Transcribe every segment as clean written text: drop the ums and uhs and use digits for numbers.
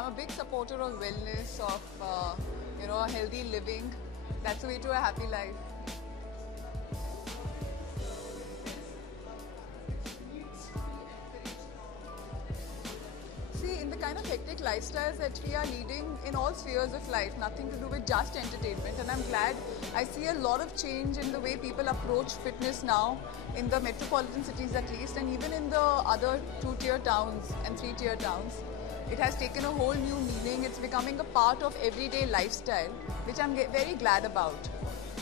I'm a big supporter of wellness, of healthy living. That's the way to a happy life. See, in the kind of hectic lifestyles that we are leading in all spheres of life, nothing to do with just entertainment, and I'm glad I see a lot of change in the way people approach fitness now, in the metropolitan cities at least, and even in the other 2-tier towns and 3-tier towns. It has taken a whole new meaning. It's becoming a part of everyday lifestyle, which I'm very glad about.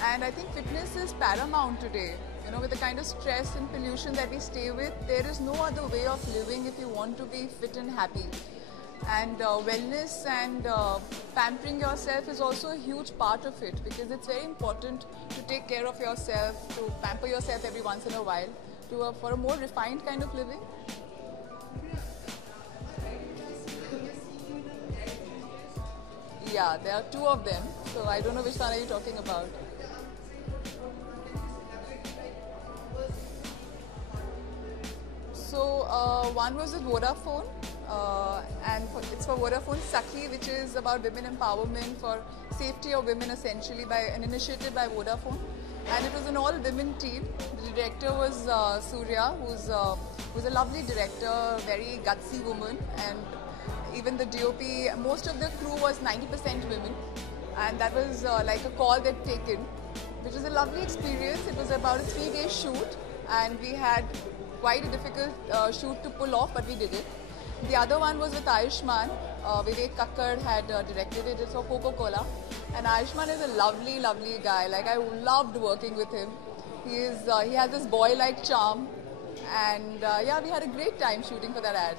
And I think fitness is paramount today. You know, with the kind of stress and pollution that we stay with, there is no other way of living if you want to be fit and happy. And wellness and pampering yourself is also a huge part of it, because it's very important to take care of yourself, to pamper yourself every once in a while, for a more refined kind of living. Yeah, there are 2 of them, so I don't know which one are you talking about. So one was with Vodafone, and it's for Vodafone Sakhi, which is about women empowerment, for safety of women essentially, by an initiative by Vodafone. And it was an all-women team. The director was Surya, who's a lovely director, very gutsy woman, and even the DOP, most of the crew was 90% women, and that was like a call they'd taken, which was a lovely experience. It was about a 3-day shoot, and we had quite a difficult shoot to pull off, but we did it. The other one was with Ayushmann. Vivek Kakkad had directed it. It's for Coca-Cola, and Ayushmann is a lovely, lovely guy. Like, I loved working with him. He has this boy-like charm, and yeah, we had a great time shooting for that ad.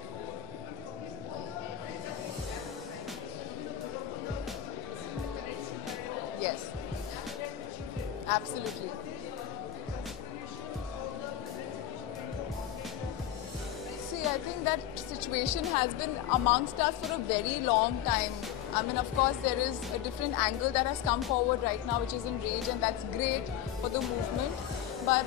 Yes, absolutely. See, I think that situation has been amongst us for a very long time. I mean, of course, there is a different angle that has come forward right now, which is in Rage, and that's great for the movement. But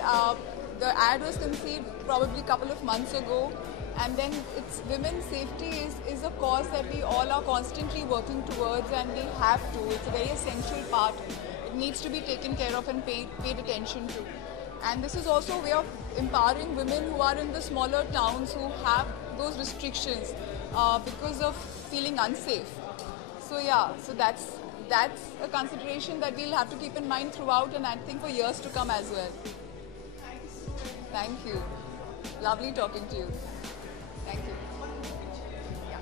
the ad was conceived probably a couple of months ago, and then it's women's safety is a cause that we all are constantly working towards, and we have to. It's a very essential part. It needs to be taken care of and paid attention to. And this is also a way of empowering women who are in the smaller towns, who have those restrictions because of feeling unsafe. So yeah, so that's a consideration that we'll have to keep in mind throughout, and I think for years to come as well. Thank you. Lovely talking to you. Thank you. Yeah.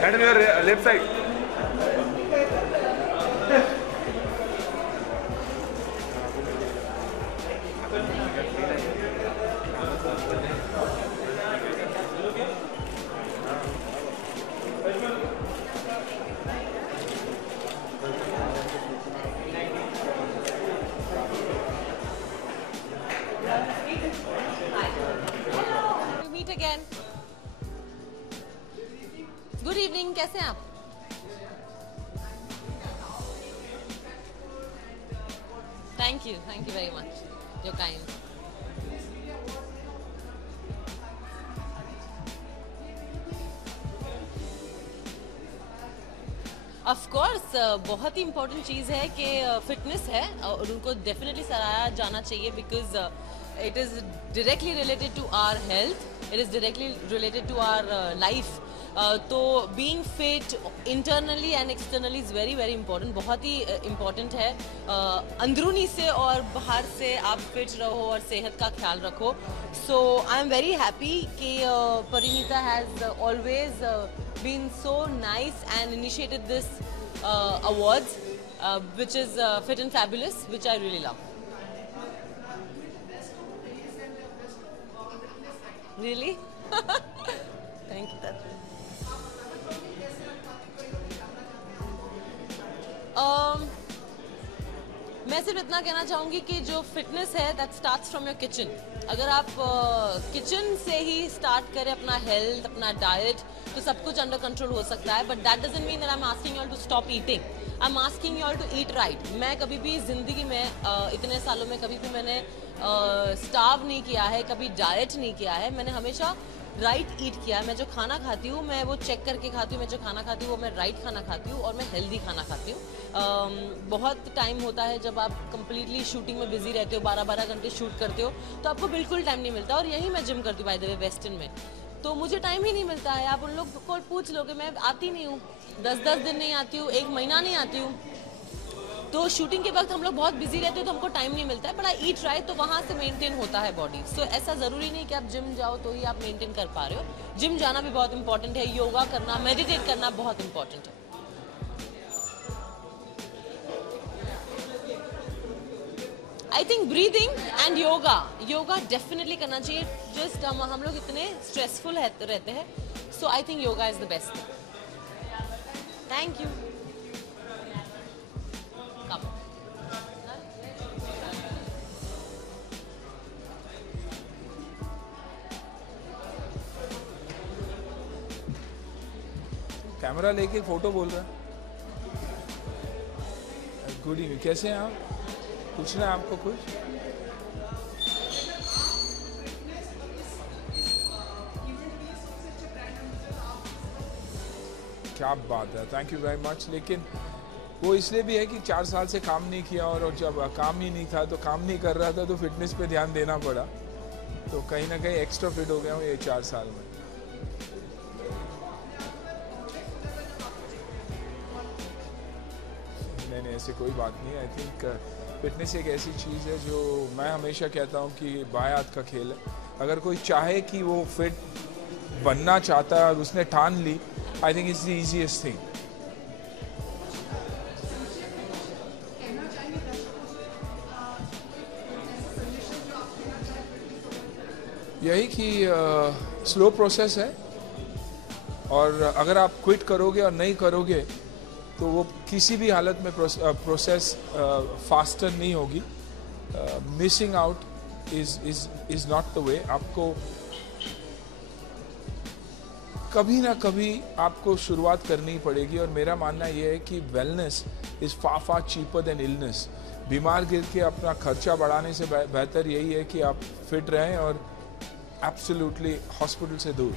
Hand on your left side. Meet again. Good evening. कैसे हैं आप? Thank you very much. You're kind. Of course, बहुत ही important चीज़ है कि fitness है और उनको definitely सराहा जाना चाहिए because it is directly related to our health. It is directly related to our life. तो being fit internally and externally is very very important. बहुत ही important है अंदरूनी से और बाहर से आप फिट रहो और सेहत का ख्याल रखो. So I am very happy कि Parinita has always been so nice and initiated this awards which is Fit and Fabulous, which I really love. Really? Thank you. मैं सिर्फ इतना कहना चाहूँगी कि जो फिटनेस है that starts from your kitchen. अगर आप किचन से ही स्टार्ट करें अपना हेल्थ, अपना डाइट, तो सब कुछ अंडर कंट्रोल हो सकता है. But that doesn't mean that I am asking you all to stop eating. I am asking you all to eat right. मैं कभी भी जिंदगी में इतने सालों में कभी भी मैंने स्टार्व नहीं किया है, कभी डाइट नहीं किया है. मैंने हमेशा राइट ईट किया है. मैं जो खाना खाती हूँ मैं वो चेक करके खाती हूँ. मैं जो खाना खाती हूँ वो मैं राइट खाना खाती हूँ और मैं हेल्दी खाना खाती हूँ. बहुत टाइम होता है जब आप कंप्लीटली शूटिंग में बिजी रहते हो, 12-12 घंटे शूट करते हो, तो आपको बिल्कुल टाइम नहीं मिलता. और यही मैं जिम करती हूँ बाय द वे वेस्टर्न में, तो मुझे टाइम ही नहीं मिलता है. आप उन लोग को पूछ लोगे, मैं आती नहीं हूँ, 10-10 दिन नहीं आती हूँ, 1 महीना नहीं आती हूँ. तो शूटिंग के वक्त हम लोग बहुत बिजी रहते हैं तो हमको टाइम नहीं मिलता है. बट आई ईट राइट तो वहाँ से मेंटेन होता है बॉडी. सो ऐसा ज़रूरी नहीं कि आप जिम जाओ तो ही आप मेंटेन कर पा रहे हो. जिम जाना भी बहुत इंपॉर्टेंट है, योगा करना, मेडिटेट करना बहुत इंपॉर्टेंट है. I think breathing and yoga definitely करना चाहिए. जस्ट हम लोग इतने स्ट्रेसफुल रहते हैं. So I think yoga is the best. Thank you. Camera लेके फोटो बोल रहा है। गुड इवनिंग, कैसे हैं आप? पूछना है आपको कुछ? क्या बात है, थैंक यू वेरी मच। लेकिन वो इसलिए भी है कि 4 साल से काम नहीं किया, और जब काम ही नहीं था तो काम नहीं कर रहा था तो फिटनेस पे ध्यान देना पड़ा, तो कहीं ना कहीं एक्स्ट्रा फिट हो गया हूँ ये 4 साल में। नहीं, ऐसे कोई बात नहीं है। आई थिंक फिटनेस एक ऐसी चीज़ है जो मैं हमेशा कहता हूँ कि बाएं हाथ का खेल है। अगर कोई चाहे कि वो फिट बनना चाहता है और उसने ठान ली, I think it's the easiest thing. यही कि स्लो प्रोसेस है, और अगर आप क्विट करोगे और नहीं करोगे तो वो किसी भी हालत में प्रोसेस फास्टर नहीं होगी। Missing out is not the way. आपको कभी ना कभी आपको शुरुआत करनी ही पड़ेगी, और मेरा मानना ये है कि wellness is far cheaper than illness. बीमार गिर के अपना खर्चा बढ़ाने से बेहतर यही है कि आप फिट रहें और एब्सोल्युटली हॉस्पिटल से दूर।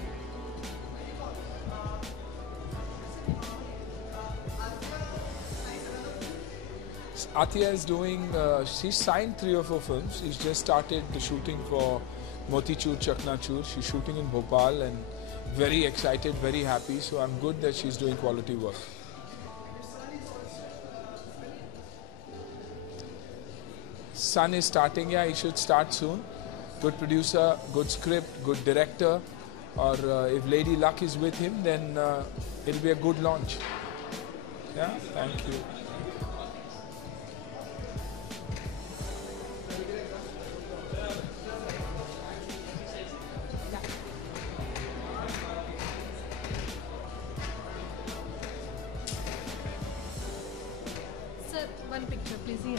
Atia is doing, she's signed 3 or 4 films. She's just started the shooting for Motichur Chaknachur. She's shooting in Bhopal and very excited, very happy. So I'm good that she's doing quality work. Son is starting, yeah, he should start soon. Good producer, good script, good director. Or if Lady Luck is with him, then it'll be a good launch. Yeah, thank you. Sir, one picture, please. Here.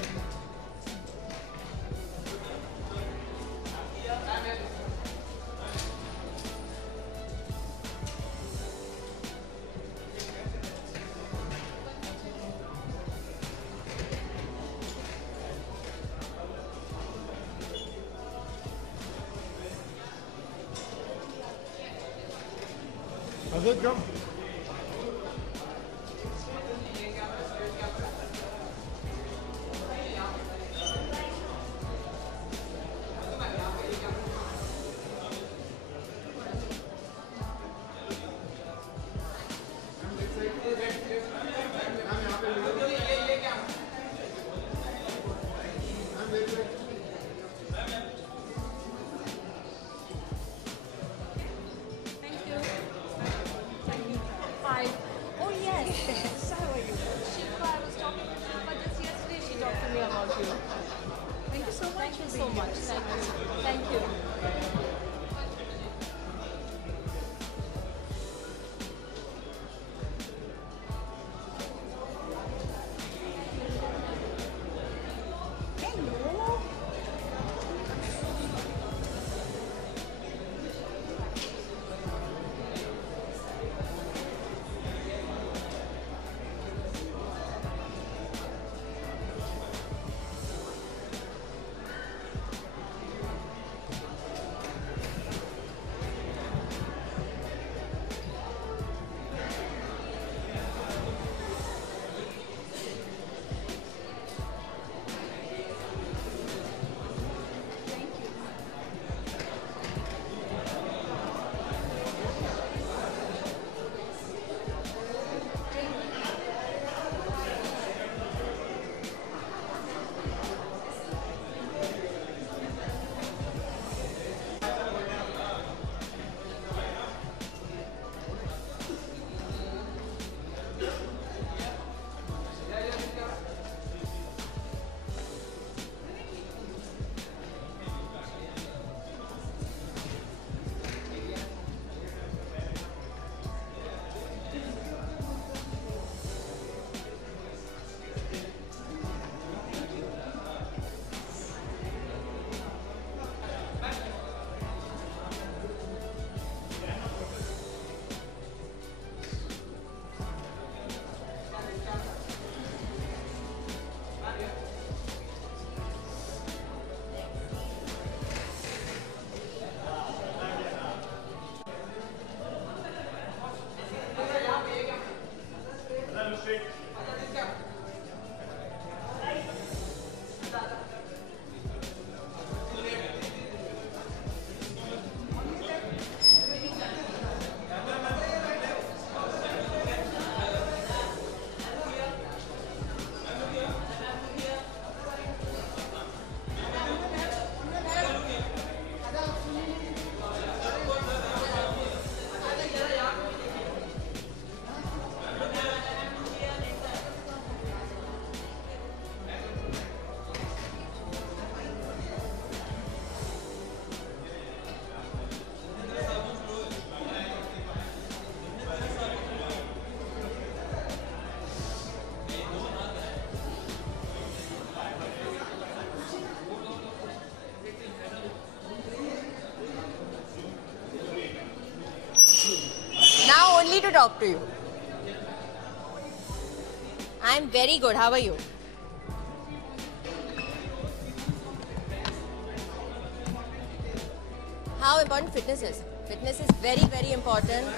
Azad, come. Thank you. Thank you. to talk to you. I'm very good. How are you? How important fitness is? Fitness is very, very important.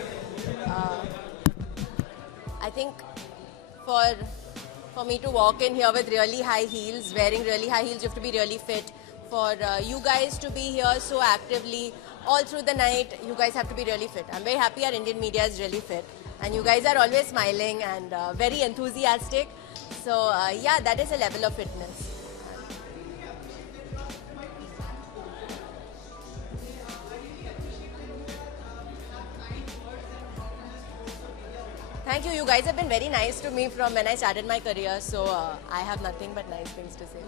I think for me to walk in here with really high heels, wearing really high heels, you have to be really fit. For you guys to be here so actively all through the night, you guys have to be really fit. I'm very happy our Indian media is really fit. And you guys are always smiling and very enthusiastic. So yeah, that is a level of fitness. Thank you. You guys have been very nice to me from when I started my career. So I have nothing but nice things to say.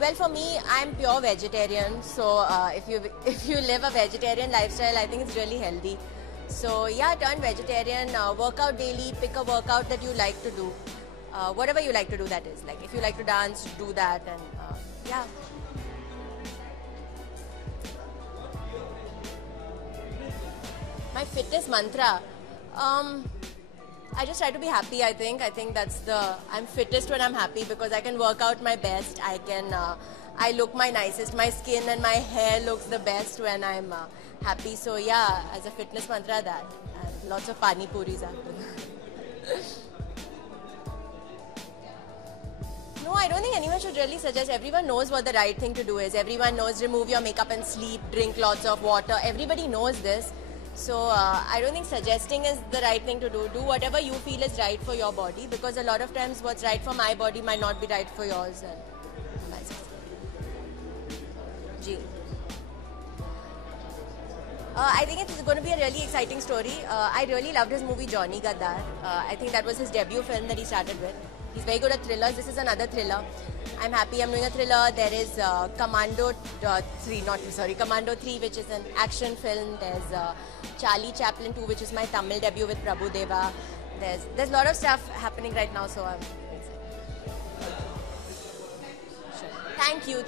Well, for me, I'm pure vegetarian. So if you live a vegetarian lifestyle, I think it's really healthy. So yeah, turn vegetarian, work out daily, pick a workout that you like to do. Whatever you like to do, that is. Like if you like to dance, do that, and yeah. My fitness mantra. I just try to be happy, I think. I think that's I'm fittest when I'm happy because I can work out my best. I look my nicest. My skin and my hair looks the best when I'm happy. So yeah, as a fitness mantra, that. And lots of pani puris after that. No, I don't think anyone should really suggest. Everyone knows what the right thing to do is. Everyone knows remove your makeup and sleep, drink lots of water. Everybody knows this. So I don't think suggesting is the right thing to do. Do whatever you feel is right for your body, because a lot of times what's right for my body might not be right for yours. And vice versa. I think it's going to be a really exciting story. I really loved his movie Johnny Gaddar. I think that was his debut film that he started with. He's very good at thrillers. This is another thriller. I'm happy I'm doing a thriller. There is Commando 3, which is an action film. There's Charlie Chaplin 2, which is my Tamil debut with Prabhu Deva. There's a lot of stuff happening right now, so I'm excited. Sure. Thank you.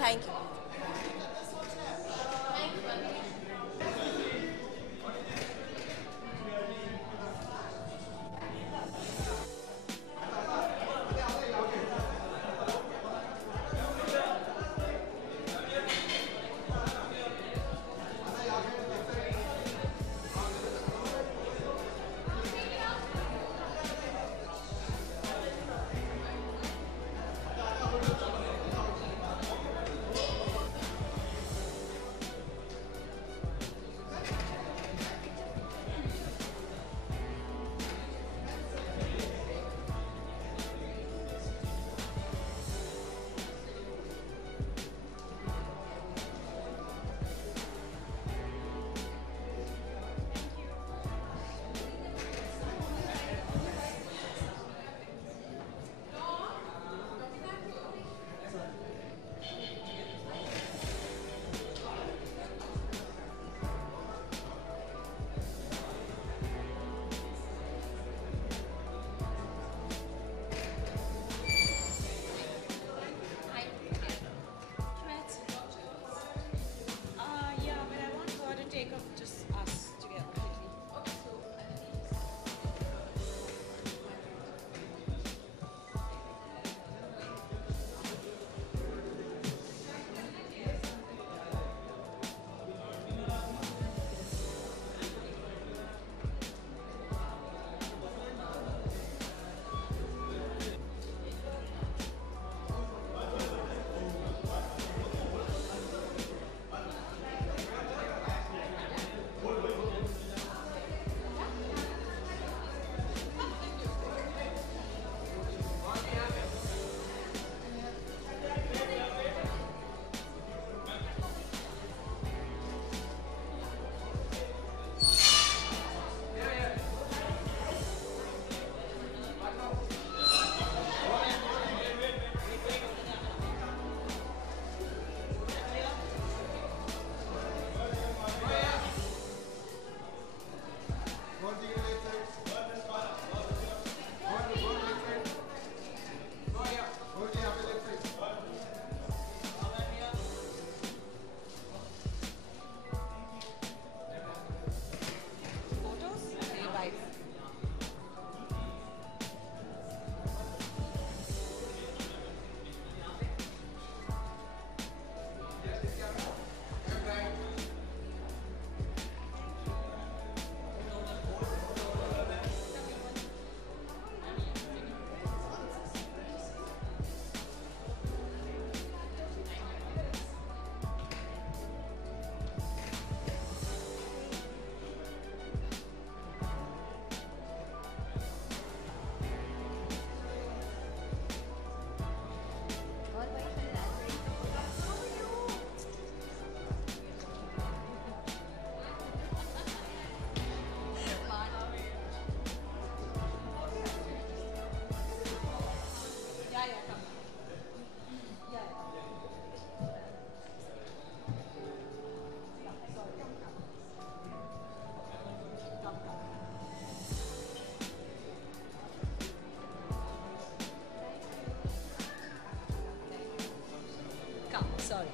Sorry.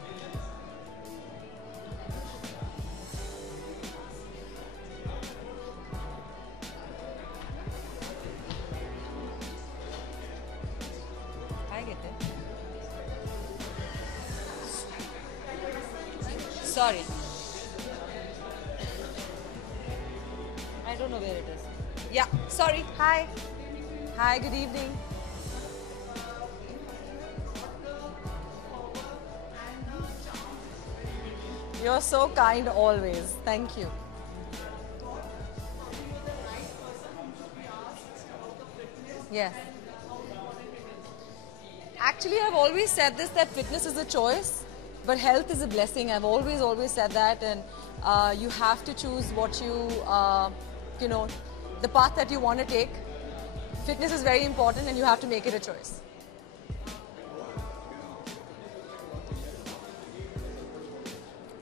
I get it. Sorry. I don't know where it is. Yeah, sorry. Hi. Hi, good evening. You're so kind always. Thank you. Yes. Actually, I've always said this, that fitness is a choice, but health is a blessing. I've always said that, and you have to choose what you know, the path that you want to take. Fitness is very important, and you have to make it a choice.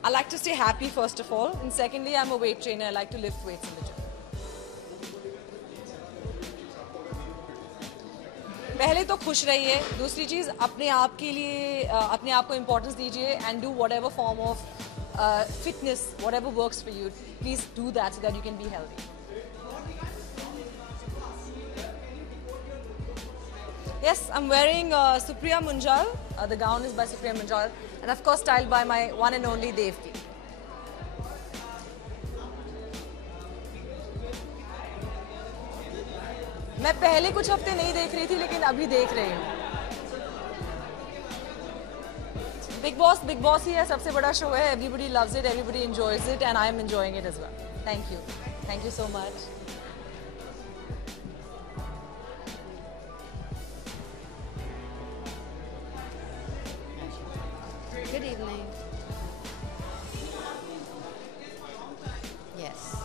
I like to stay happy first of all, and secondly, I'm a weight trainer. I like to lift weights in the gym. पहले तो खुश रहिए, दूसरी चीज़ अपने आप के लिए अपने आप को importance दीजिए and do whatever form of fitness, whatever works for you. Please do that so that you can be healthy. Yes, I'm wearing Supriya Munjal. The gown is by Supriya Munjal, and of course styled by my one and only Devki. मैं पहले कुछ हफ्ते नहीं देख रही थी, लेकिन अभी देख रही हूँ. Big Boss ही है, सबसे बड़ा शो है. Everybody loves it, everybody enjoys it, and I am enjoying it as well. Thank you so much. Good evening. Yes.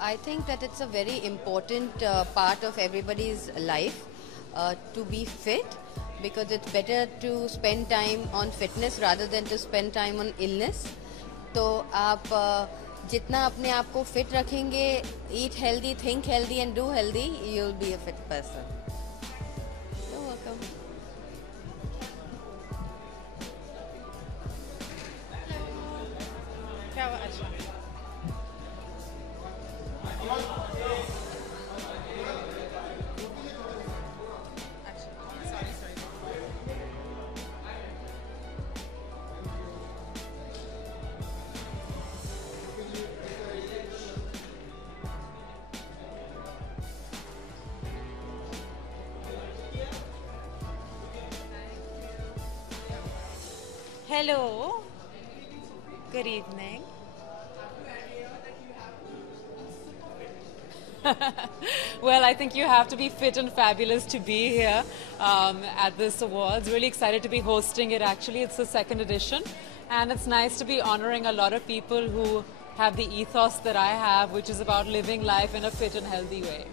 I think that it's a very important part of everybody's life to be fit, because it's better to spend time on fitness rather than to spend time on illness. तो आप जितना अपने आप को fit रखेंगे, eat healthy, think healthy and do healthy, you'll be a fit person. You're welcome. Hello. Good evening. Well, I think you have to be fit and fabulous to be here at this awards. Really excited to be hosting it. Actually, it's the second edition, and it's nice to be honoring a lot of people who have the ethos that I have, which is about living life in a fit and healthy way.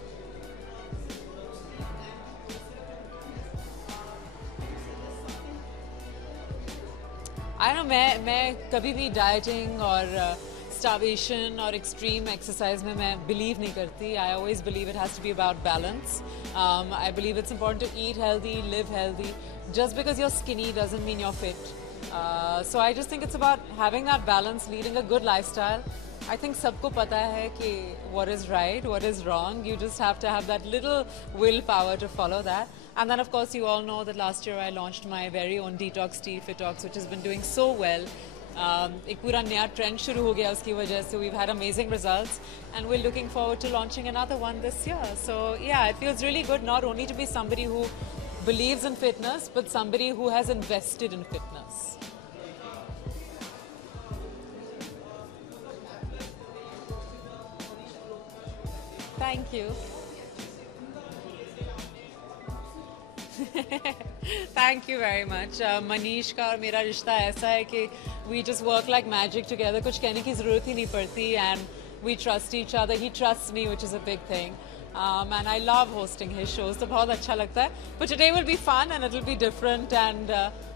I don't know, मैं कभी भी dieting और starvation or extreme exercise में मैं believe नहीं करती. I always believe it has to be about balance. I believe it's important to eat healthy, live healthy. Just because you're skinny doesn't mean you're fit. So I just think it's about having that balance, leading a good lifestyle. I think सबको पता है कि what is right, what is wrong. You just have to have that little willpower to follow that. And then, of course, you all know that last year I launched my very own Detox Tea, Fitox, which has been doing so well. एक पूरा नया trend शुरू हो गया उसकी वजह से. We've had amazing results, and we're looking forward to launching another one this year. So, yeah, it feels really good not only to be somebody who believes in fitness, but somebody who has invested in fitness. Thank you. Thank you very much. Manish का और मेरा रिश्ता ऐसा है कि we just work like magic together. कुछ कहने की ज़रूरत ही नहीं पड़ती, and we trust each other. He trusts me, which is a big thing. And I love hosting his shows. तो बहुत अच्छा लगता है. But today will be fun and it'll be different, and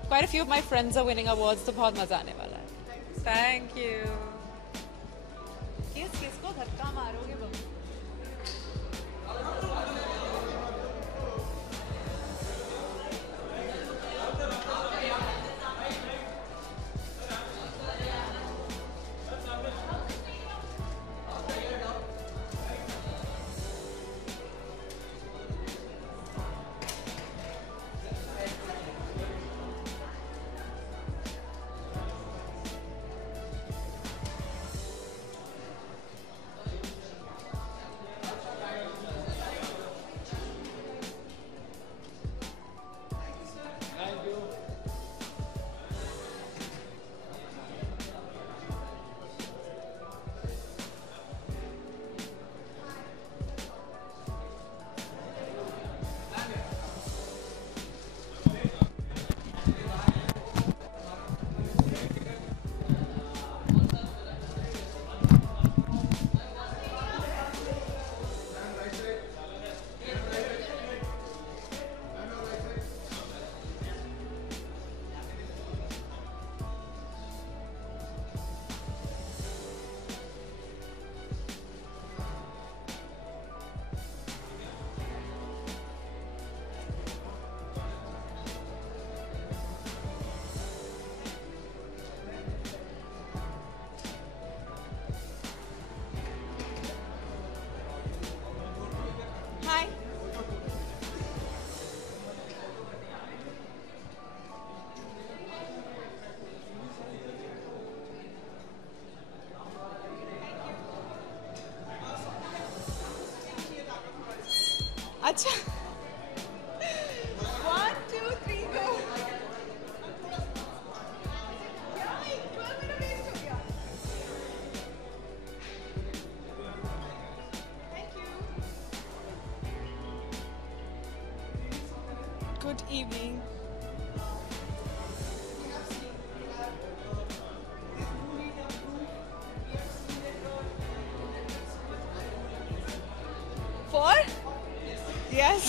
quite a few of my friends are winning awards. तो बहुत मज़ा आने वाला है. Thank you. किसको धक्का मारोगे बम? अच्छा 1 2 3 go क्या 12 मिनट वेस्ट हो गया thank you good evening for yes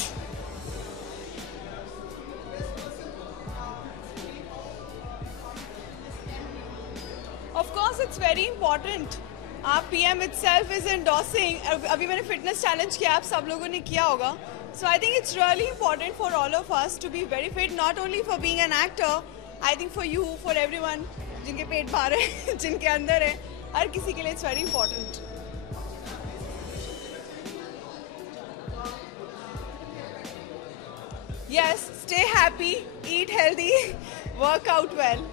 of course it's very important आप PM itself is endorsing अभी मैंने fitness challenge किया आप सब लोगों ने किया होगा so I think it's really important for all of us to be very fit not only for being an actor I think for you for everyone जिनके पेट बाहर है जिनके अंदर है हर किसी के लिए it's very important Yes, stay happy, eat healthy, work out well.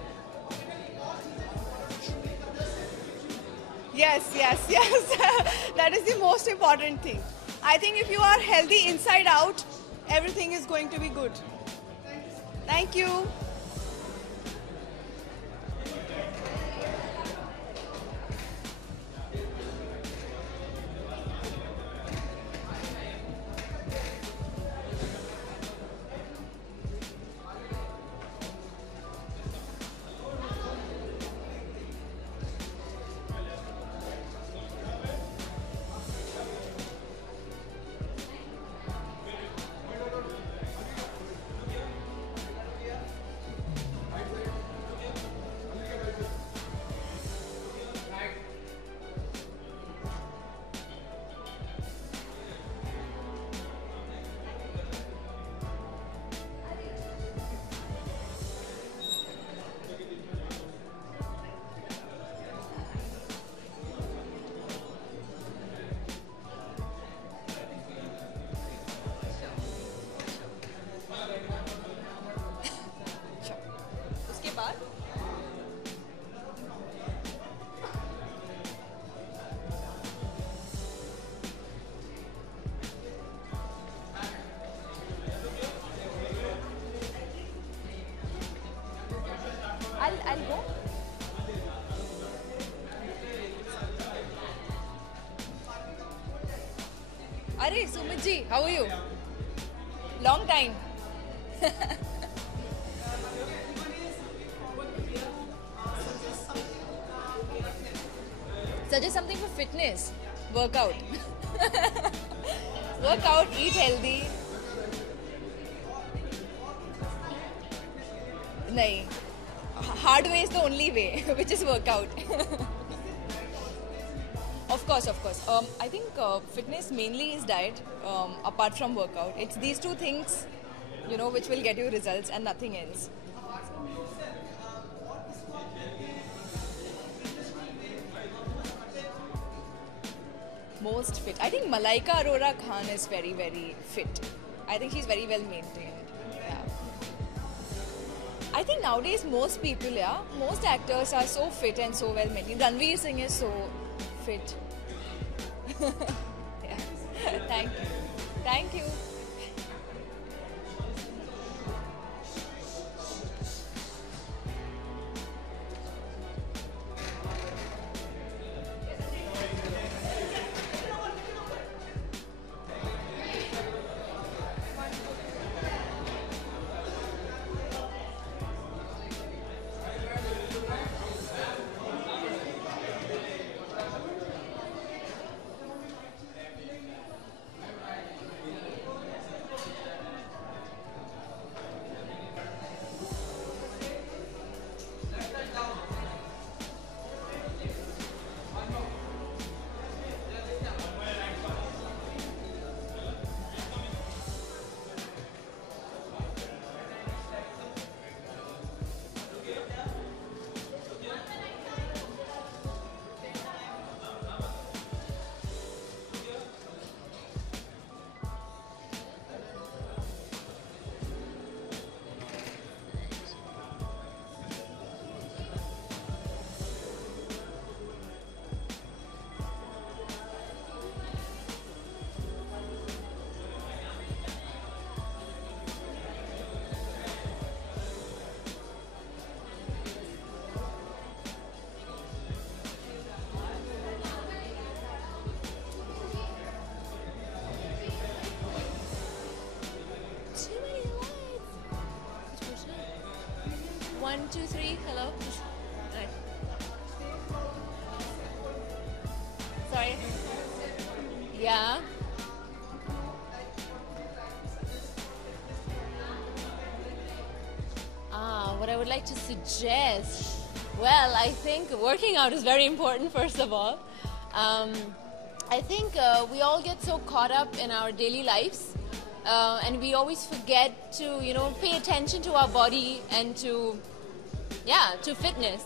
Yes. That is the most important thing. I think if you are healthy inside out, everything is going to be good. Thank you. I'll go. Arey Sumit ji, how are you? Long time. Suggest something for fitness. Workout. Workout, eat healthy. Nahin. Hard way is the only way, which is workout. of course, of course. I think fitness mainly is diet, apart from workout. It's these two things, which will get you results and nothing else. Most fit. I think Malaika Arora Khan is very, very fit. I think she's very well maintained. Yeah. I think nowadays most people, most actors are so fit and so well maintained. Ranveer Singh is so fit. Yeah. Thank you. Thank you. One, two, three. Hello. Right. Sorry. Yeah. What I would like to suggest. Well, I think working out is very important. First of all, I think we all get so caught up in our daily lives. And we always forget to, pay attention to our body and to fitness.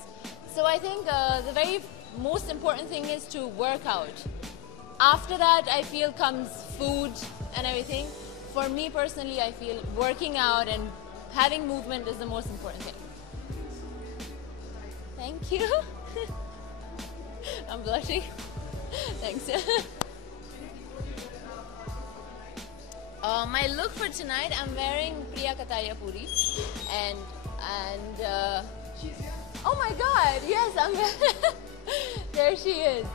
So I think the very most important thing is to work out. After that, I feel comes food and everything. For me personally, I feel working out and having movement is the most important thing. Thank you. I'm blushing. Thanks. My look for tonight, I'm wearing Priya Kataria Puri, and oh my God, yes, there she is,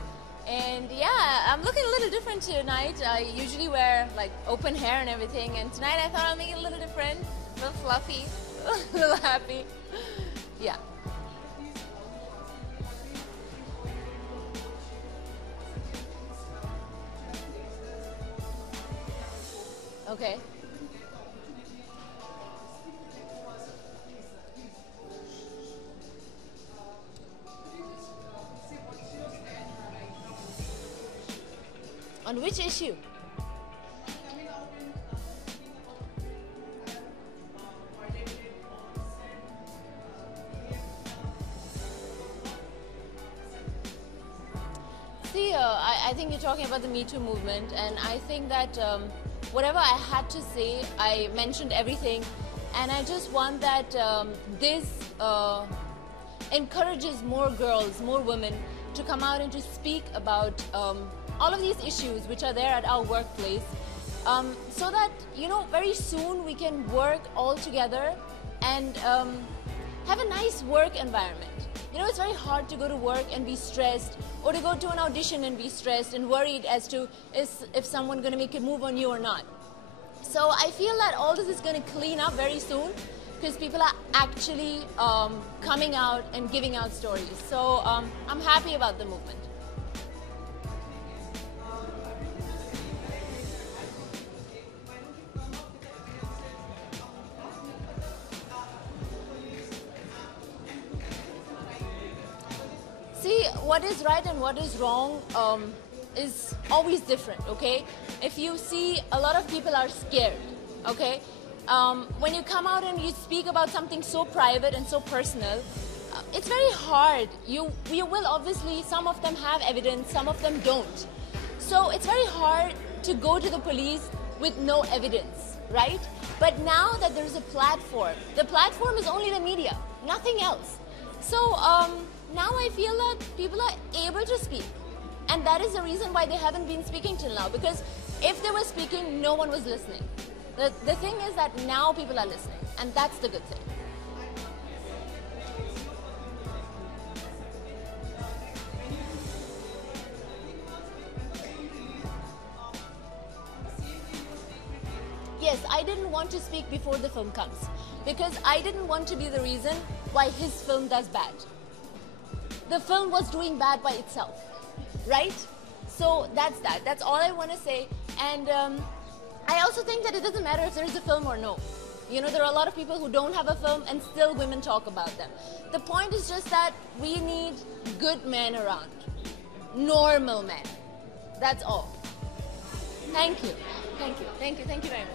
and yeah, I'm looking a little different tonight. I usually wear like open hair and everything, and tonight I thought I'll make it a little different, a little fluffy, a little happy, yeah. Okay. On which issue? See, I think you're talking about the Me Too movement, and I think that whatever I had to say, I mentioned everything, and I just want that this encourages more girls, more women to come out and to speak about all of these issues which are there at our workplace, so that, very soon we can work all together and have a nice work environment. It's very hard to go to work and be stressed, or to go to an audition and be stressed and worried as to if someone's going to make a move on you or not. So I feel that all this is going to clean up very soon, because people are actually coming out and giving out stories. So I'm happy about the movement. See, what is right and what is wrong, is always different, okay? If you see a lot of people are scared, okay? When you come out and you speak about something so private and so personal, it's very hard. You will obviously, some of them have evidence, some of them don't. So it's very hard to go to the police with no evidence, right? But now that there is a platform, the platform is only the media, nothing else. So now I feel that people are able to speak. And that is the reason why they haven't been speaking till now. Because if they were speaking, no one was listening. The thing is that now people are listening. And that's the good thing. Yes, I didn't want to speak before the film comes. Because I didn't want to be the reason why his film does bad. The film was doing bad by itself. Right? So that's that. That's all I want to say. And I also think that it doesn't matter if there is a film or no. You know, there are a lot of people who don't have a film and still women talk about them. The point is just that we need good men around. Normal men. That's all. Thank you. Thank you. Thank you. Thank you very much.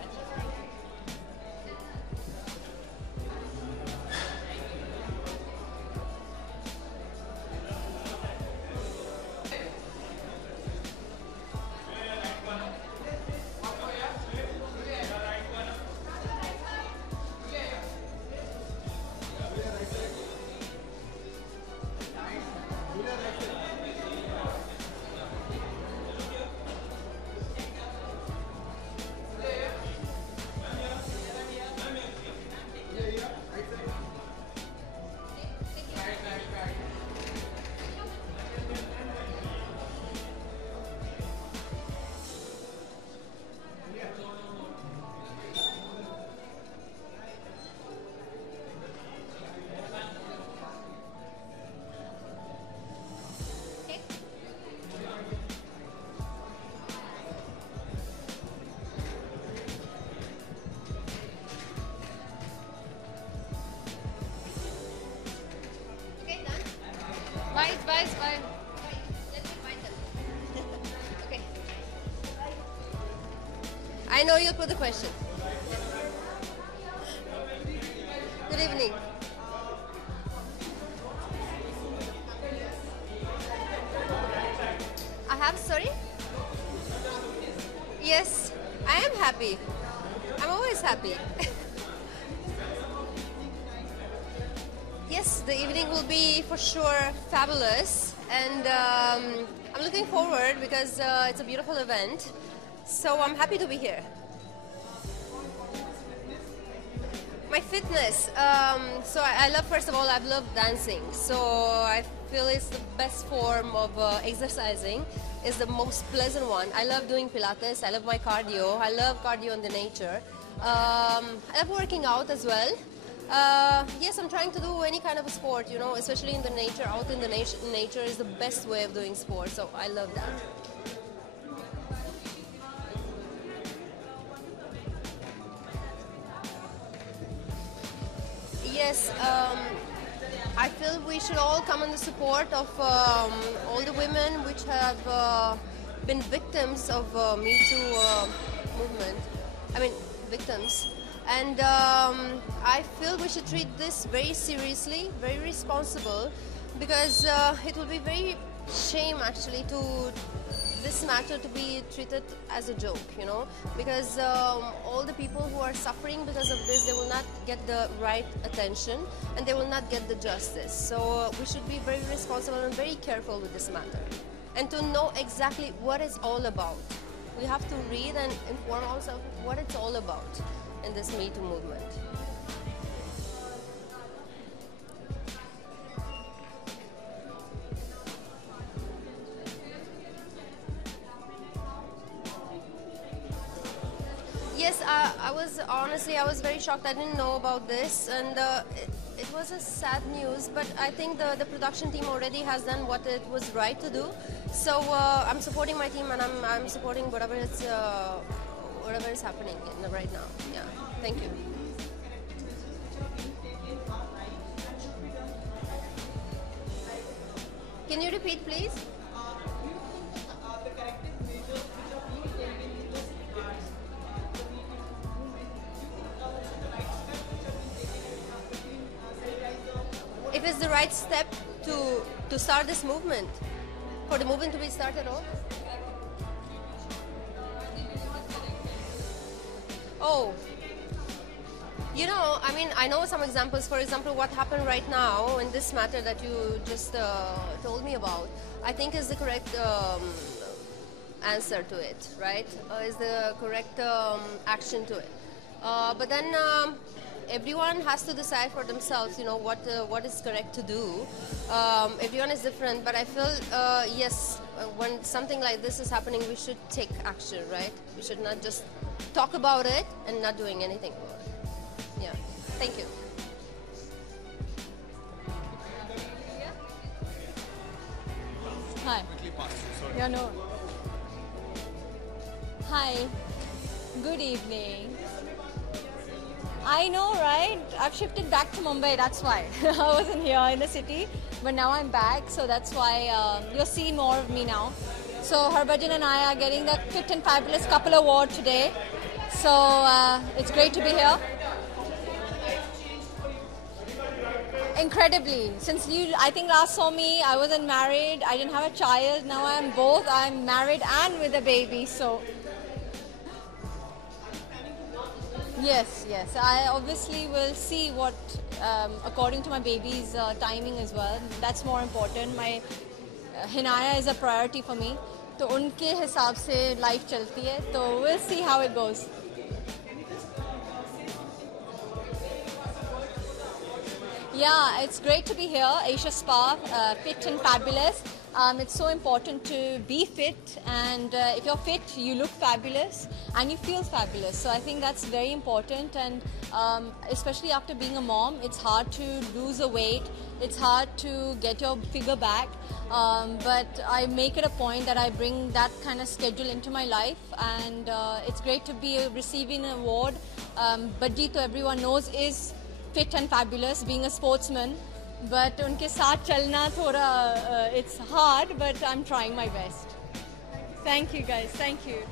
Bye. Okay. I know you'll put the question. Good evening. I have, sorry? Yes, I am happy. I'm always happy. Yes, the evening will be for sure fabulous, and I'm looking forward because it's a beautiful event, so I'm happy to be here. My fitness, so I love, first of all, I've loved dancing, so I feel it's the best form of exercising, it's the most pleasant one. I love doing Pilates, I love my cardio, I love cardio in the nature. I love working out as well. Yes, I'm trying to do any kind of a sport, you know, especially in the nature. Out in the nature is the best way of doing sport, so I love that. Yes, I feel we should all come in the support of all the women which have been victims of Me Too movement. I mean, victims. And I feel we should treat this very seriously, very responsible, because it will be very shame actually to this matter to be treated as a joke, you know, because all the people who are suffering because of this, they will not get the right attention and they will not get the justice. So we should be very responsible and very careful with this matter, and to know exactly what it's all about. We have to read and inform ourselves what it's all about in this Me Too movement. Yes, I was very shocked. I didn't know about this, and it was a sad news, but I think the production team already has done what it was right to do. So I'm supporting my team, and I'm supporting whatever is happening right now. Yeah, thank you. Can you repeat, please? right step to start this movement, for the movement to be started off? Oh, you know, I mean, I know some examples. For example, what happened right now in this matter that you just told me about, I think is the correct answer to it, right? Is the correct action to it. But then everyone has to decide for themselves, you know, what is correct to do. Everyone is different, but I feel, yes, when something like this is happening, we should take action, right? We should not just talk about it and not doing anything about it. Yeah, thank you. Hi. Yeah, no. Hi. Good evening. I know, right? I've shifted back to Mumbai, that's why. I wasn't here in the city, but now I'm back, so that's why you'll see more of me now. So Harbhajan and I are getting the Fit and Fabulous Couple Award today. So it's great to be here. Incredibly. Since you, I think last saw me, I wasn't married, I didn't have a child. Now I'm both. I'm married and with a baby, so... Yes, yes. I obviously will see what, according to my baby's timing as well. That's more important. My Hinaya is a priority for me. तो उनके हिसाब से life चलती है. तो we'll see how it goes. Yeah, it's great to be here. Asia Spa, fit and fabulous. It's so important to be fit, and if you're fit, you look fabulous and you feel fabulous. So I think that's very important, and especially after being a mom, it's hard to lose a weight. It's hard to get your figure back, but I make it a point that I bring that kind of schedule into my life, and it's great to be receiving an award. Buddy, to everyone knows, is fit and fabulous, being a sportsman. But उनके साथ चलना थोड़ा it's hard, but I'm trying my best. Thank you guys, thank you.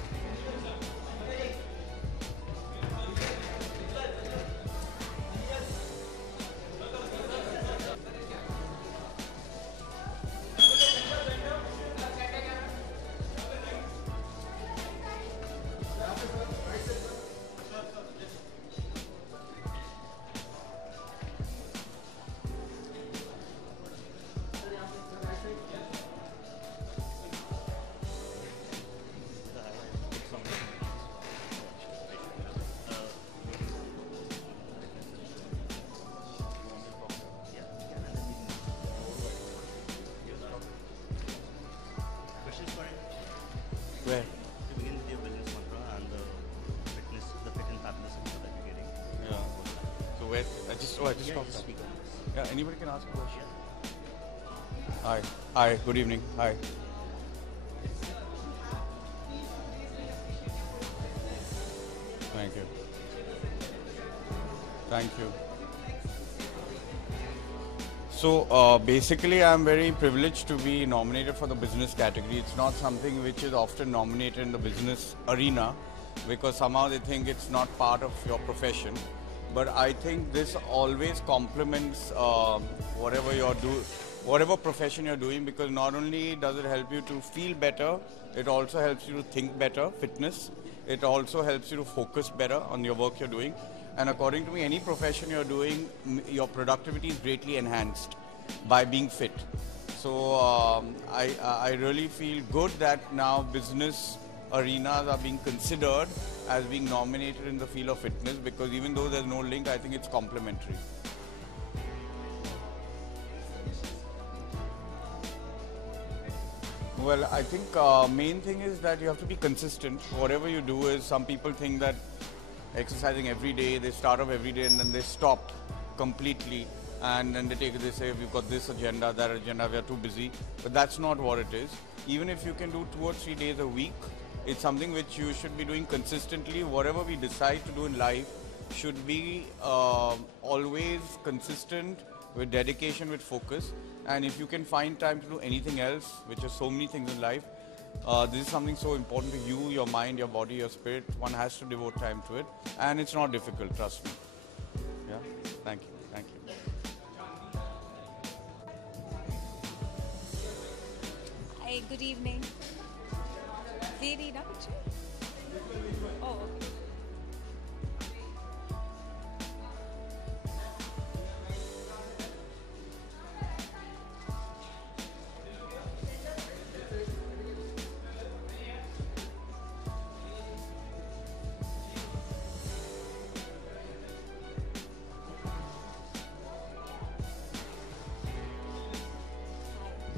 Where? To begin with your business mantra and the fit and fabulous that you're getting. Yeah. So where? I just stopped. Yeah. Anybody can ask a question. Hi. Hi. Good evening. Hi. Thank you. Thank you. So basically I'm very privileged to be nominated for the business category. It's not something which is often nominated in the business arena because somehow they think it's not part of your profession. But I think this always complements whatever profession you're doing, because not only does it help you to feel better, it also helps you to think better, fitness. It also helps you to focus better on your work you're doing. And according to me, any profession you're doing, your productivity is greatly enhanced by being fit. So I really feel good that now business arenas are being considered as being nominated in the field of fitness, because even though there's no link, I think it's complementary. Well, I think main thing is that you have to be consistent. Whatever you do is, some people think that exercising every day, they start off every day and then they stop completely, and then they say we've got this agenda, that agenda, we are too busy. But that's not what it is. Even if you can do 2 or 3 days a week, it's something which you should be doing consistently. Whatever we decide to do in life should be always consistent, with dedication, with focus. And if you can find time to do anything else, which are so many things in life, this is something so important to you, your mind, your body, your spirit. One has to devote time to it, and it's not difficult, trust me. Yeah, thank you, thank you. Hi, good evening. Lady, na picture? Oh, okay.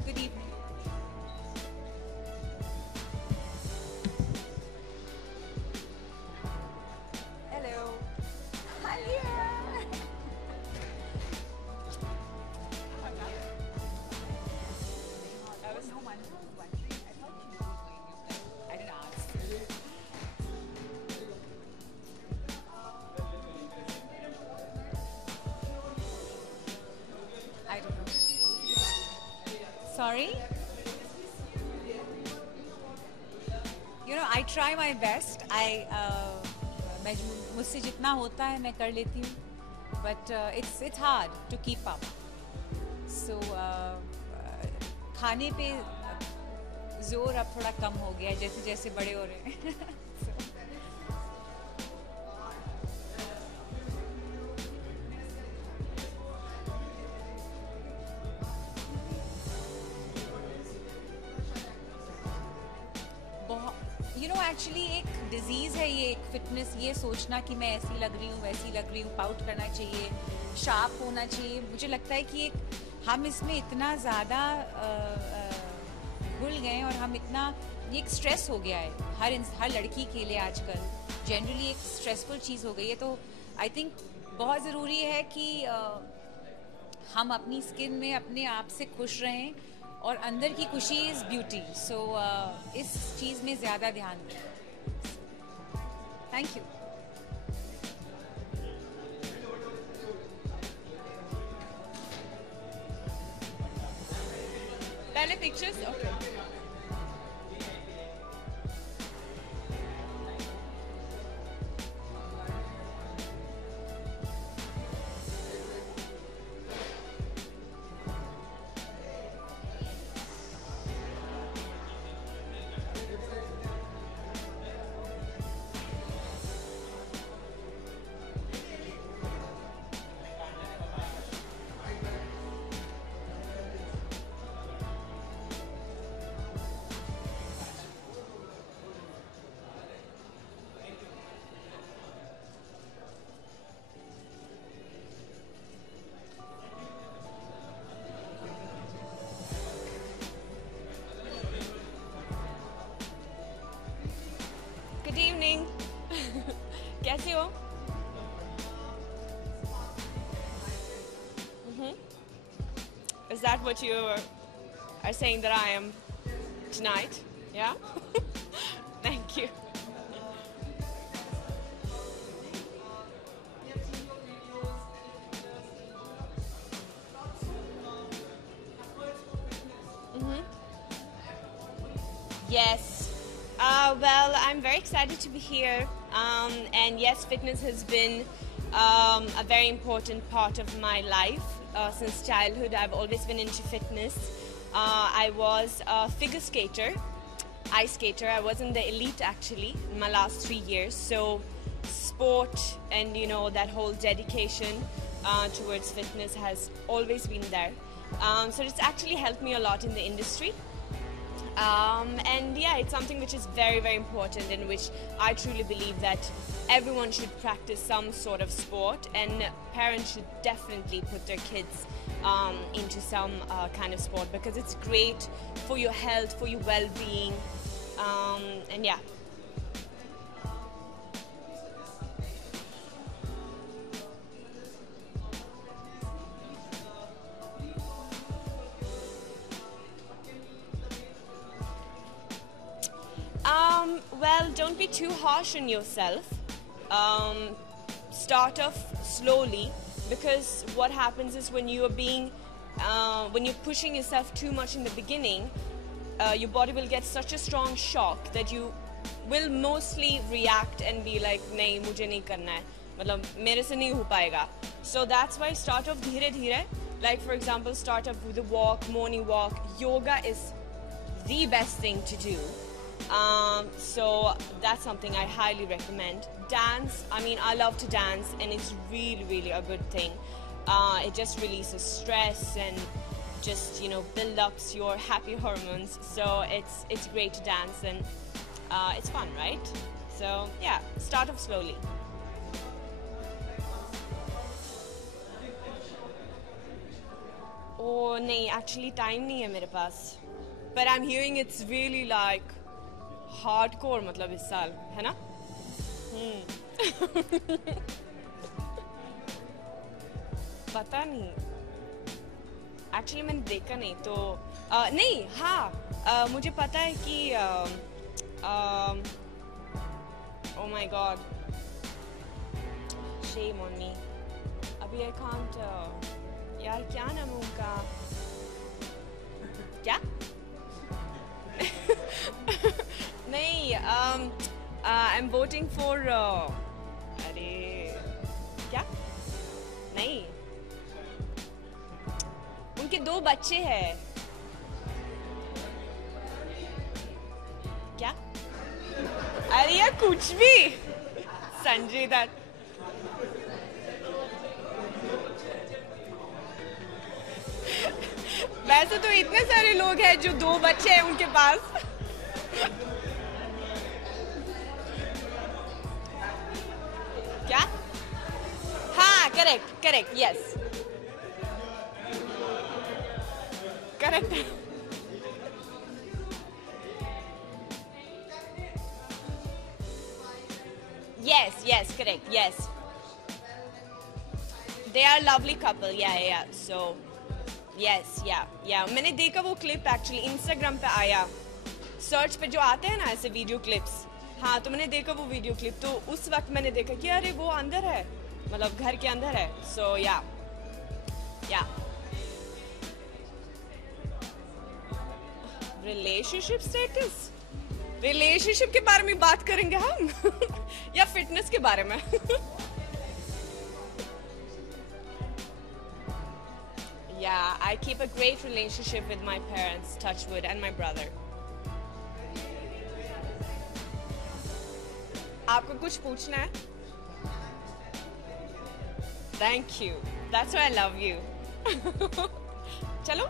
Good evening. Hello. Hi. That was no one wondering. I thought you were doing it. I didn't ask. I don't know. Sorry? You know, I try my best. मैं मुझसे जितना होता है मैं कर लेती हूँ. But it's hard to keep up. So खाने पे जोर अब थोड़ा कम हो गया है जैसे जैसे बड़े हो रहे हैं. यू नो एक्चुअली एक डिजीज़ है ये, एक फिटनेस, ये सोचना कि मैं ऐसी लग रही हूँ वैसी लग रही हूँ, पाउट करना चाहिए, शार्प होना चाहिए. मुझे लगता है कि हम इसमें इतना ज़्यादा घुल गए और हम इतना, ये एक स्ट्रेस हो गया है हर लड़की के लिए आजकल. जनरली एक स्ट्रेसफुल चीज़ हो गई है. तो आई थिंक बहुत ज़रूरी है कि हम अपनी स्किन में अपने आप से खुश रहें और अंदर की खुशी इज़ ब्यूटी. सो इस चीज़ में ज़्यादा ध्यान दें. Thank you. पहले पिक्चर्स. ओके. Good evening. कैसे हो? Is that what you are saying that I am tonight? Yeah? Thank you. Yes. Well, I'm very excited to be here. And yes, fitness has been a very important part of my life. Since childhood, I've always been into fitness. I was a figure skater, ice skater. I was in the elite actually in my last 3 years. So sport and, you know, that whole dedication towards fitness has always been there. So it's actually helped me a lot in the industry. And yeah, it's something which is very, very important, in which I truly believe that everyone should practice some sort of sport, and parents should definitely put their kids into some kind of sport, because it's great for your health, for your well-being, and yeah. Well, don't be too harsh on yourself. Start off slowly, because what happens is when you're pushing yourself too much in the beginning, your body will get such a strong shock that you will mostly react and be like, "Nahi, mujhe nahi karna hai. Matlab, mere se nahi ho payega." So that's why start off dheere dheere. Like for example, start off with a walk, morning walk. Yoga is the best thing to do. So that's something I highly recommend. Dance, I mean, I love to dance, and it's really, really a good thing. It just releases stress and just, you know, build up your happy hormones. So it's great to dance, and it's fun, right? So yeah, start off slowly. Oh, नहीं, actually time नहीं है मेरे पास. But I'm hearing it's really like hardcore, मतलब इस साल, है ना? पता नहीं. Actually मैंने देखा नहीं तो नहीं, हाँ, मुझे पता है कि oh my god, shame on me. अभी I can't. यार क्या नाम है उनका? क्या? नहीं, I'm voting for. अरे क्या? नहीं. उनके 2 बच्चे हैं. क्या? अरे यार कुछ भी. संजय दत्त. वैसे तो इतने सारे लोग हैं जो 2 बच्चे हैं उनके पास. क्या? हाँ, correct, yes, correct. yes, correct, yes. They are a lovely couple, yeah. So yes, yeah. मैंने देखा वो क्लिप एक्चुअली इंस्टाग्राम पे आया. सर्च पे जो आते हैं ना ऐसे वीडियो क्लिप्स, हाँ, तो मैंने देखा वो वीडियो क्लिप. तो उस वक्त मैंने देखा कि अरे वो अंदर है, मतलब घर के अंदर है. सो या रिलेशनशिप स्टेटस, रिलेशनशिप के बारे में बात करेंगे हम या फिटनेस के बारे में? Yeah, I keep a great relationship with my parents, touch wood, and my brother. आपको कुछ पूछना है? Thank you. That's why I love you. चलो.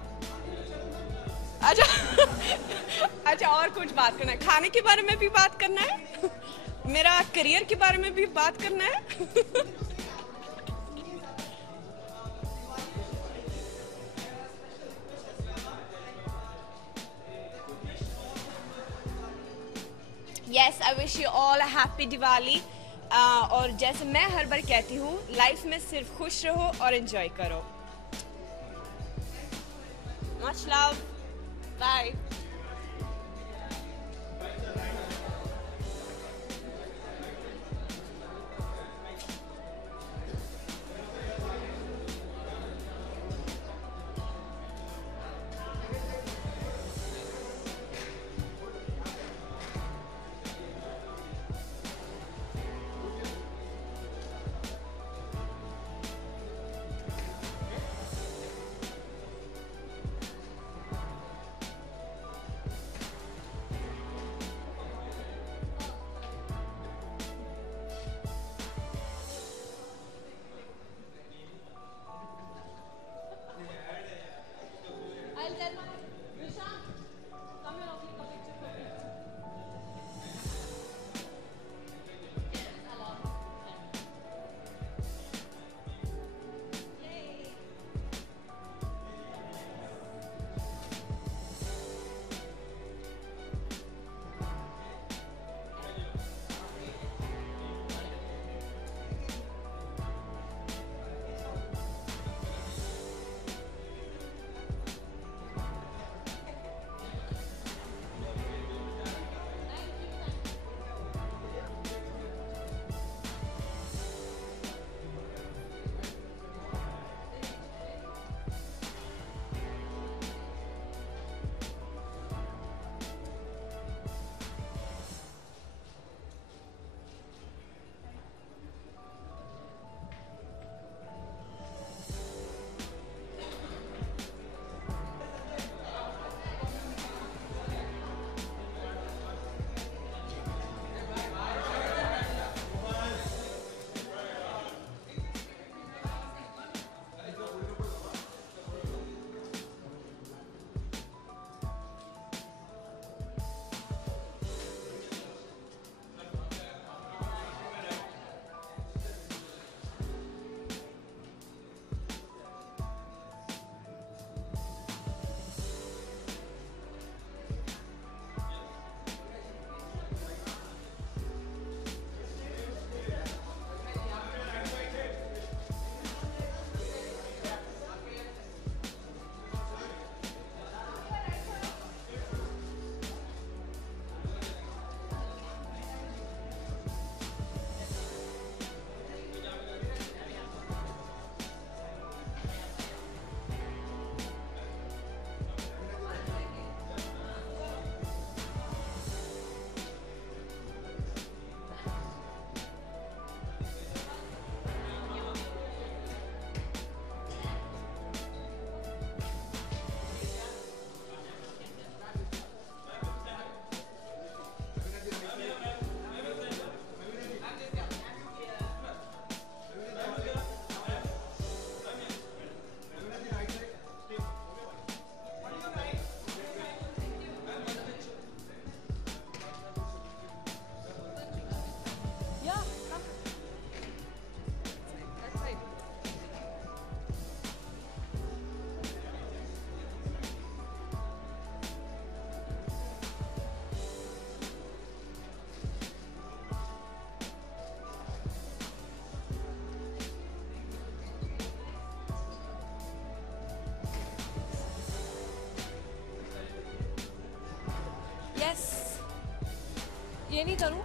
अच्छा, और कुछ बात करना है? खाने के बारे में भी बात करना है? मेरा करियर के बारे में भी बात करना है? Yes, I wish you all a happy Diwali. और जैसे मैं हर बार कहती हूँ, लाइफ में सिर्फ खुश रहो और एंजॉय करो. Much love. Bye. ये नहीं करूँ?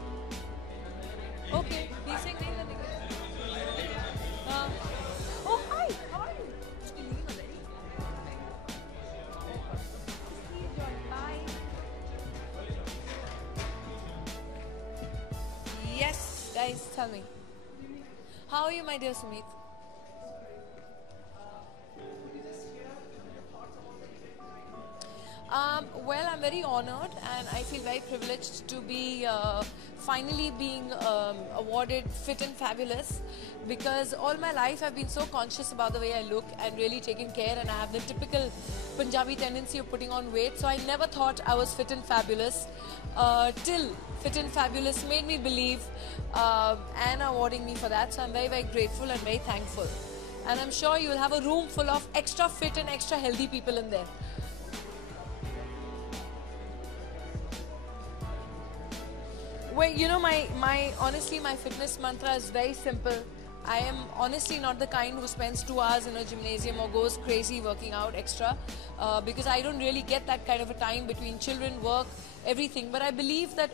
Okay, he's saying नहीं करने के. Oh hi, how are you? You're leaving already? See you, John. Bye. Yes, guys, tell me. How are you, my dear Sumit? Well, I'm very honored and I feel very privileged to be finally being awarded Fit and Fabulous, because all my life I've been so conscious about the way I look and really taking care, and I have the typical Punjabi tendency of putting on weight, so I never thought I was fit and fabulous till Fit and Fabulous made me believe and awarding me for that, so I'm very, very grateful and very thankful. And I'm sure you'll have a room full of extra fit and extra healthy people in there. Well, you know, honestly, my fitness mantra is very simple. I am honestly not the kind who spends 2 hours in a gymnasium or goes crazy working out extra because I don't really get that kind of a time between children, work, everything. But I believe that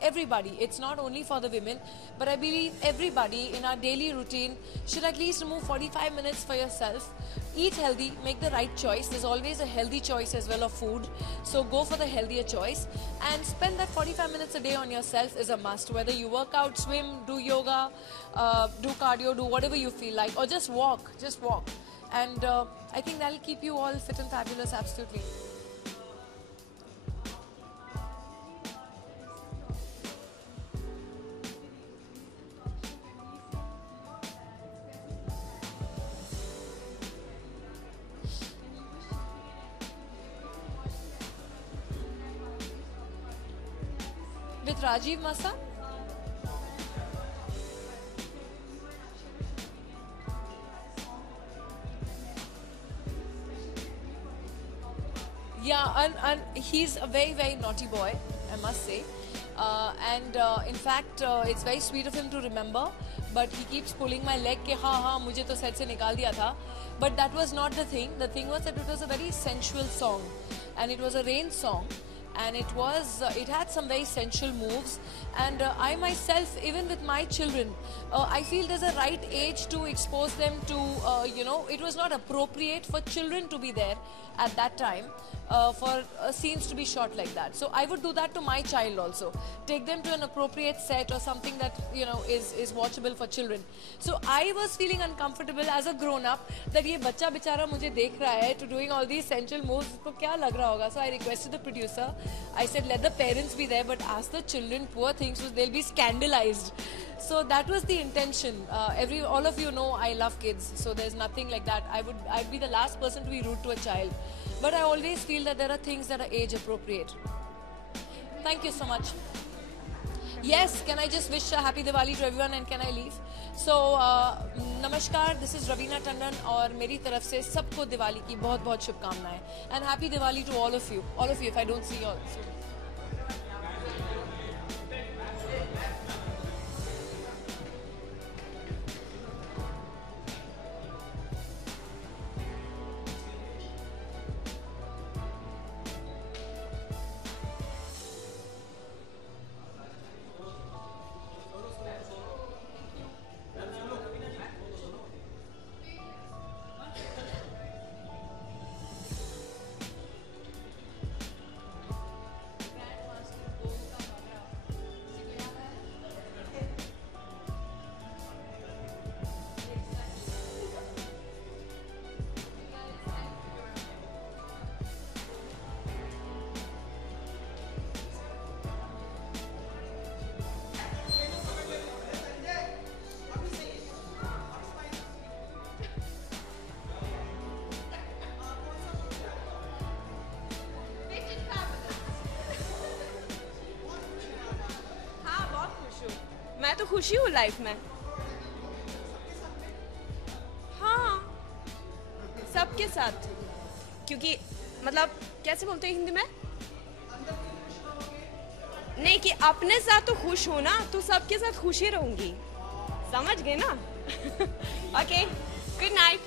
everybody, it's not only for the women, but I believe everybody in our daily routine should at least remove 45 minutes for yourself. Eat healthy, make the right choice. There's always a healthy choice as well of food. So go for the healthier choice and spend that 45 minutes a day on yourself is a must. Whether you work out, swim, do yoga, do cardio, do whatever you feel like, or just walk. And I think that'll keep you all fit and fabulous, absolutely. With Rajiv Masa? Yeah, and he's a very, very naughty boy, I must say. In fact, it's very sweet of him to remember, but he keeps pulling my leg ke हाँ मुझे तो set से निकाल दिया था. But that was not the thing. The thing was that it was a very sensual song, and it was a rain song. And it had some very sensual moves, and I myself, even with my children, I feel there's a right age to expose them to, it was not appropriate for children to be there at that time for scenes to be shot like that. So I would do that to my child also. Take them to an appropriate set or something that, is watchable for children. So I was feeling uncomfortable as a grown-up that ये बच्चा बेचारा मुझे देख रहा है to doing all these sensual moves, उसको क्या लग रहा होगा? So I requested the producer. I said, let the parents be there, but ask the children, poor things, so they'll be scandalized. So that was the intention. All of you know I love kids, so there's nothing like that. I'd be the last person to be rude to a child. But I always feel that there are things that are age appropriate. Thank you so much. Yes, can I just wish a happy Diwali to everyone and can I leave? So, Namaskar, this is Ravina Tandon और मेरी तरफ से सबको दिवाली की बहुत बहुत शुभकामनाएं. And happy Diwali to all of you if I don't see you all soon. मैं तो खुशी हूँ लाइफ में. हाँ, सबके साथ, क्योंकि मतलब कैसे बोलते हैं हिंदी में, नहीं कि अपने साथ तो खुश हो ना, तो सबके साथ खुशी रहूंगी. समझ गए ना? Okay, good night.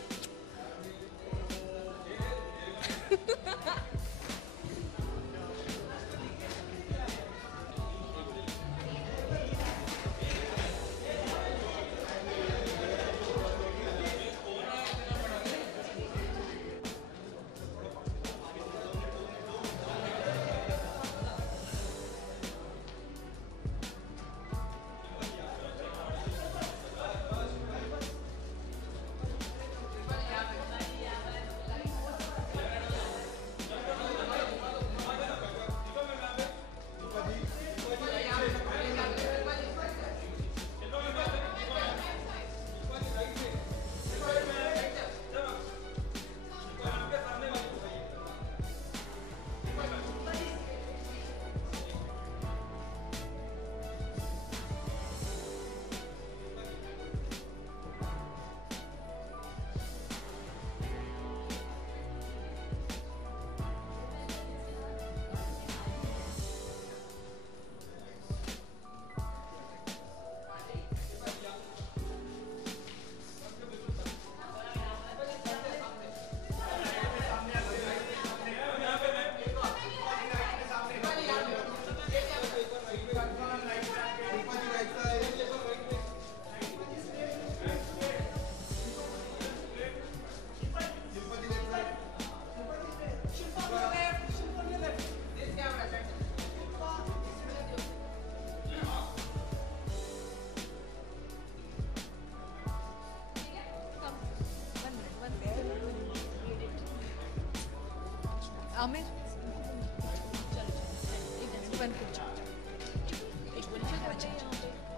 आमिर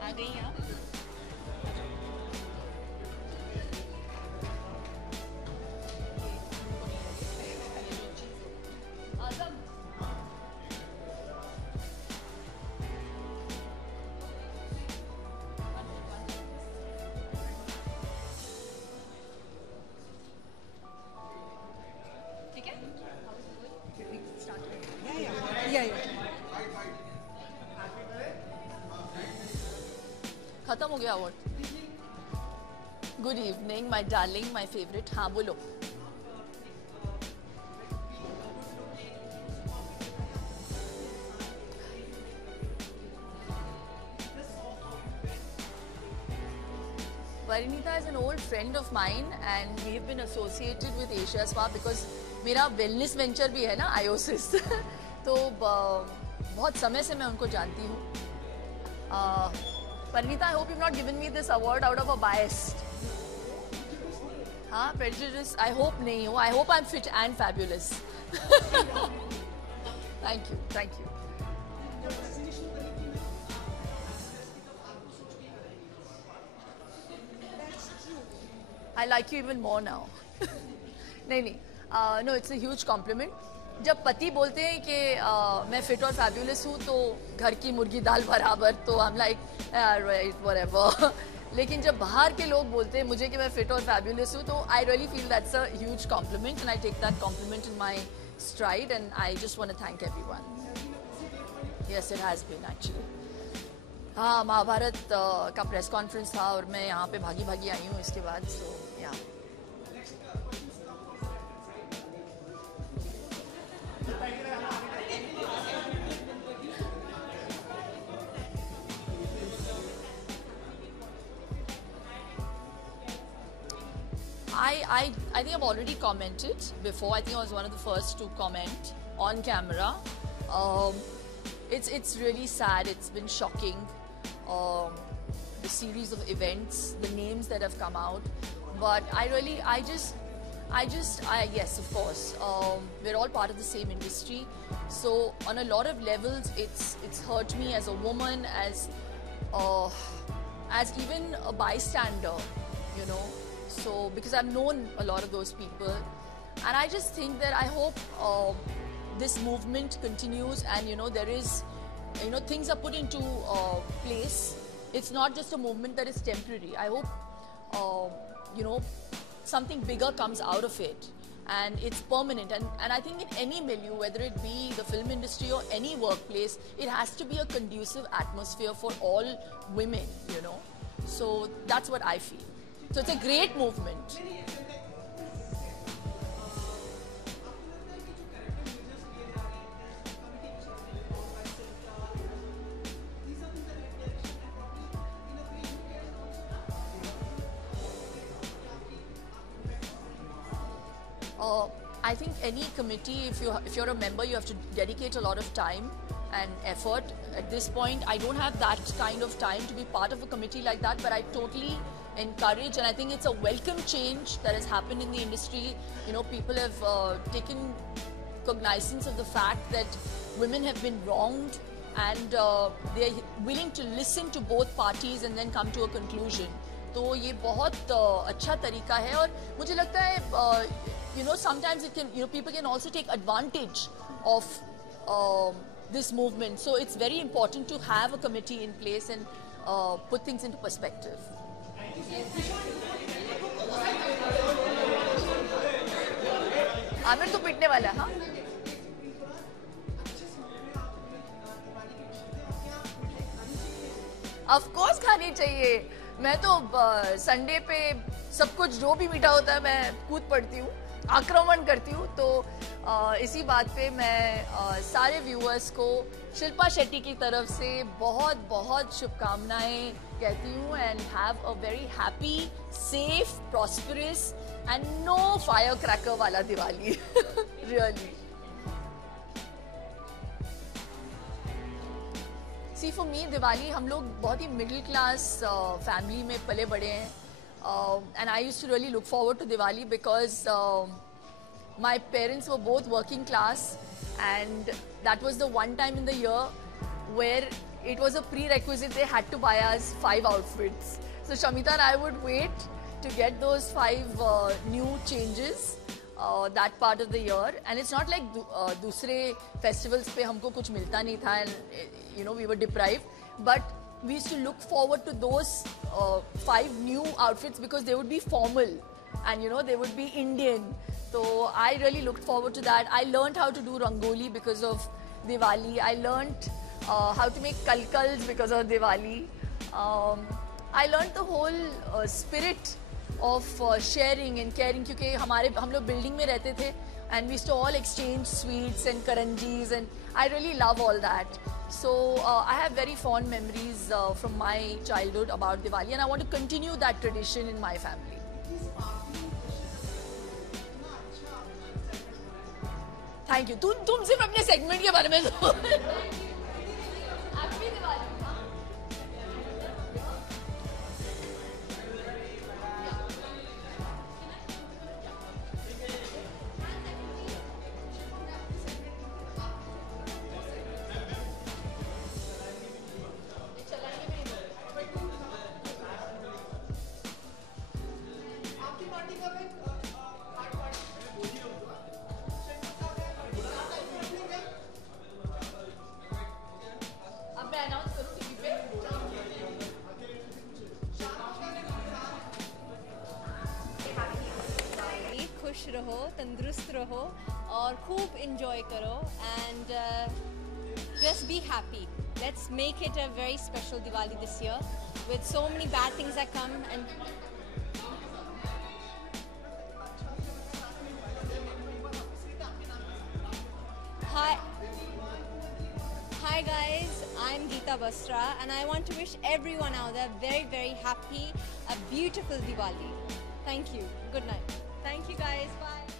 आ गई आप खत्म हो गया award. Good evening my darling, my favourite. हाँ बोलो. Parinita is an old friend of mine and we have been associated with Asia Spa because मेरा wellness venture भी है ना Iosis. तो बहुत समय से मैं उनको जानती हूँ. Parinita, I hope you've not given me this award out of a bias. हाँ, prejudice. I hope नहीं हो. I hope I'm fit and fabulous. Thank you, thank you. I like you even more now. नहीं. No, it's a huge compliment. जब पति बोलते हैं कि मैं फिट और फैब्यूलस हूँ तो घर की मुर्गी दाल बराबर, तो I'm like right whatever. लेकिन जब बाहर के लोग बोलते हैं मुझे कि मैं फिट और फैब्यूलस हूँ तो I really feel that's a huge compliment and I take that compliment in my stride and I just want to thank everyone. Yes, it has been actually. हाँ, महाभारत का प्रेस कॉन्फ्रेंस था और मैं यहाँ पे भागी भागी आई हूँ इसके बाद. So yeah. I think I've already commented before. I think I was one of the first to comment on camera. It's really sad. It's been shocking. The series of events, the names that have come out. But yes, of course. We're all part of the same industry. So on a lot of levels, it's hurt me as a woman, as even a bystander, you know. So, because I've known a lot of those people, and I just think that I hope this movement continues, and you know there is, you know, things are put into place. It's not just a movement that is temporary. I hope you know something bigger comes out of it, and it's permanent. And I think in any milieu, whether it be the film industry or any workplace, it has to be a conducive atmosphere for all women. You know, so that's what I feel. So it's a great movement. I think any committee, if you're a member, you have to dedicate a lot of time and effort. At this point, I don't have that kind of time to be part of a committee like that, but I totally encourage, and I think it's a welcome change that has happened in the industry. You know, people have taken cognizance of the fact that women have been wronged, and they're willing to listen to both parties and then come to a conclusion. तो ये बहुत अच्छा तरीका है और मुझे लगता है you know sometimes it can, you know, people can also take advantage of this movement. So it's very important to have a committee in place and put things into perspective. Aamir तो पिटने वाला है. हाँ, ऑफ कोर्स खानी चाहिए. मैं तो Sunday पे सब कुछ जो भी मीठा होता है मैं कूद पड़ती हूँ, आक्रमण करती हूँ. तो इसी बात पे मैं सारे व्यूअर्स को शिल्पा शेट्टी की तरफ से बहुत बहुत शुभकामनाएं कहती हूँ. And have a very happy, safe, prosperous and no fire cracker वाला Diwali. Really. See, for me, Diwali, हम लोग बहुत ही मिडिल क्लास फैमिली में पले बड़े हैं, and I used to really look forward to Diwali because My parents were both working class, and that was the one time in the year where it was a prerequisite. They had to buy us 5 outfits. So Shamita and I would wait to get those 5 new changes that part of the year. And it's not like दूसरे festivals पे हमको कुछ मिलता नहीं था, and we were deprived. But we used to look forward to those 5 new outfits because they would be formal and they would be Indian. So I really looked forward to that. I learned how to do rangoli because of Diwali. I learned how to make kalkals because of Diwali. I learned the whole spirit of sharing and caring क्योंकि हम लोग building में रहते थे, and we used to all exchange sweets and karanjis, and I really love all that. So I have very fond memories from my childhood about Diwali, and I want to continue that tradition in my family. Thank you. तुम सिर्फ अपने segment के बारे में Happy Diwali. खुश रहो, तंदुरुस्त रहो और खूब enjoy करो, and just be happy. Let's make it a very special Diwali this year with so many bad things that come. And Hi guys, I'm Geeta Basra, and I want to wish everyone out there very, very happy, a beautiful Diwali. Thank you. Good night. Thank you guys. Bye.